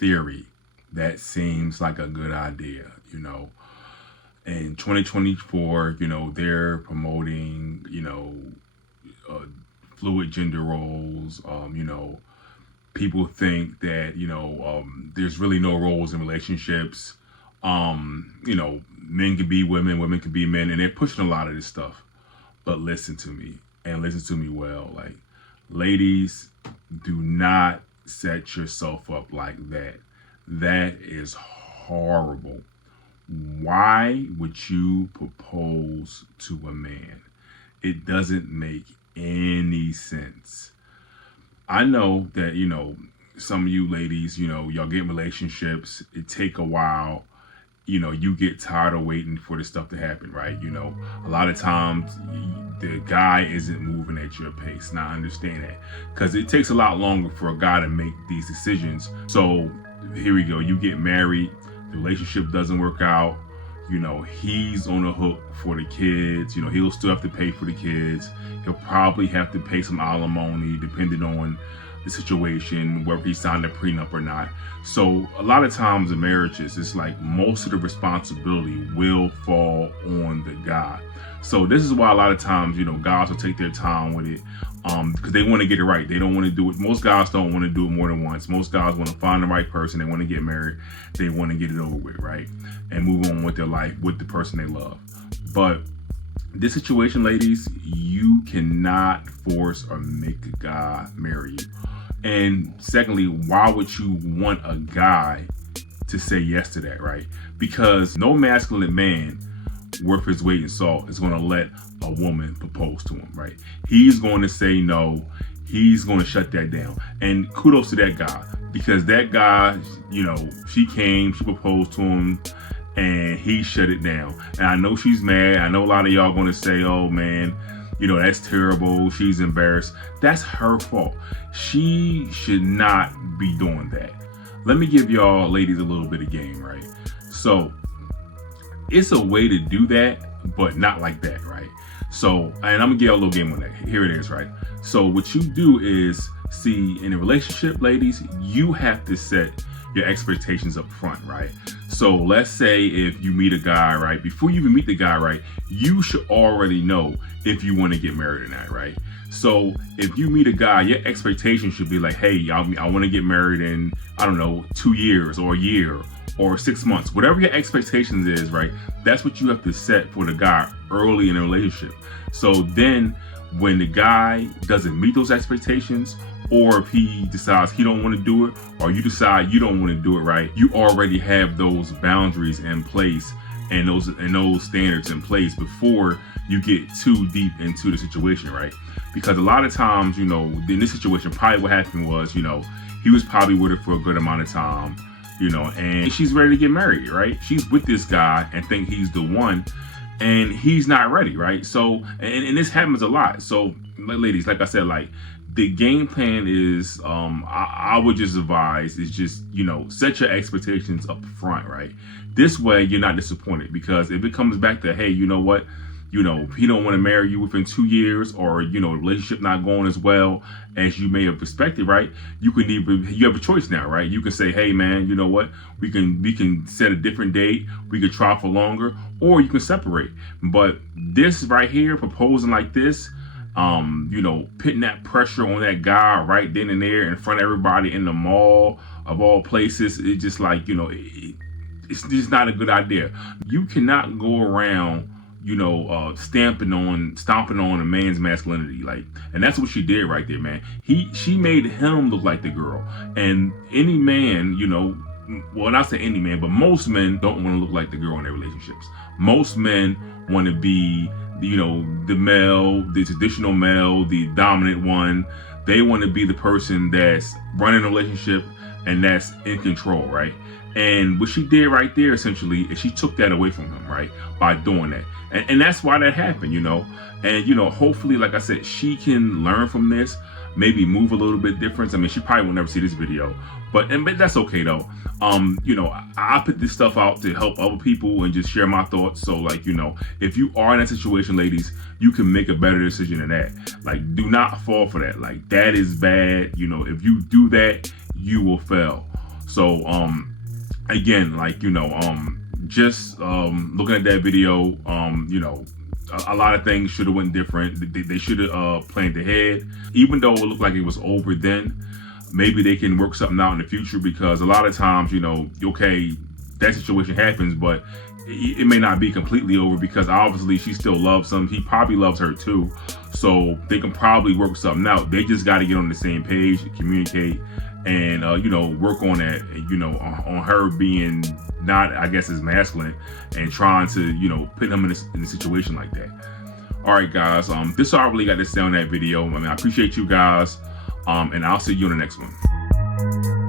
theory, that seems like a good idea, In 2024, they're promoting, uh, fluid gender roles. People think that, there's really no roles in relationships. Men can be women, women can be men, and they're pushing a lot of this stuff. But listen to me, and listen to me well. Like, ladies, do not set yourself up like that. That is horrible. Why would you propose to a man? It doesn't make any sense. I know that, some of you ladies, y'all get in relationships. It take a while. You get tired of waiting for this stuff to happen, right? A lot of times the guy isn't moving at your pace. Now I understand that because it takes a lot longer for a guy to make these decisions. So here we go. You get married, the relationship doesn't work out. He's on the hook for the kids. He'll still have to pay for the kids. He'll probably have to pay some alimony depending on the situation, whether he signed a prenup or not. So a lot of times in marriages, it's like most of the responsibility will fall on the guy. So this is why a lot of times, guys will take their time with it because they want to get it right. They don't want to do it. Most guys don't want to do it more than once. Most guys want to find the right person. They want to get married. They want to get it over with, right? And move on with their life with the person they love. But this situation, ladies, you cannot force or make a guy marry you. And secondly, why would you want a guy to say yes to that, right? Because no masculine man worth his weight in salt is going to let a woman propose to him, right? He's going to say no. He's going to shut that down. And kudos to that guy, because that guy, she proposed to him, and he shut it down. And I know she's mad. I know a lot of y'all going to say, oh man, that's terrible. She's embarrassed. That's her fault. She should not be doing that. Let me give y'all ladies a little bit of game, right? So it's a way to do that, but not like that, right? So, and I'm gonna give y'all a little game on that. Here it is, right? So what you do is, see, in a relationship, ladies, you have to set your expectations up front, right? So let's say if you meet a guy, right? Before you even meet the guy, right? You should already know if you want to get married or not, right? So if you meet a guy, your expectation should be like, hey, I want to get married in, 2 years or a year or 6 months, whatever your expectations is, right? That's what you have to set for the guy early in a relationship. So then when the guy doesn't meet those expectations, or if he decides he don't want to do it, or you decide you don't want to do it, right? You already have those boundaries in place and those standards in place before you get too deep into the situation, right? Because a lot of times, in this situation, probably what happened was, he was probably with her for a good amount of time, and she's ready to get married, right? She's with this guy and think he's the one, and he's not ready, right? So, and this happens a lot. So, ladies, like I said, the game plan is, I would just advise is just, set your expectations up front, right? This way you're not disappointed, because if it comes back to, hey, you know what? He don't want to marry you within 2 years, or, the relationship not going as well as you may have expected, right? You have a choice now, right? You can say, hey man, you know what? We can set a different date. We could try for longer, or you can separate. But this right here, proposing like this, putting that pressure on that guy right then and there in front of everybody in the mall of all places, it's just like, it's just not a good idea. You cannot go around, stomping on a man's masculinity, and that's what she did right there, man. She made him look like the girl, and any man, well, not say any man, but most men don't want to look like the girl in their relationships. Most men want to be, the male, the traditional male, the dominant one. They want to be the person that's running a relationship and that's in control, right? And what she did right there, essentially, is she took that away from him, right? By doing that. And that's why that happened, And, hopefully, like I said, she can learn from this, maybe move a little bit different. I mean, she probably will never see this video, but that's okay, though. I put this stuff out to help other people and just share my thoughts. So, if you are in that situation, ladies, you can make a better decision than that. Do not fall for that. That is bad. If you do that, you will fail. So again, like, just looking at that video, a lot of things should have went different. They should have planned ahead. Even though it looked like it was over then, maybe they can work something out in the future, because a lot of times, okay, that situation happens, but it may not be completely over, because obviously she still loves him. He probably loves her too. So they can probably work something out. They just got to get on the same page, communicate, and work on that, on her being not, I guess, as masculine, and trying to put him in a situation like that. All right, guys, this is all I really got to say on that video. I mean, I appreciate you guys, and I'll see you in the next one.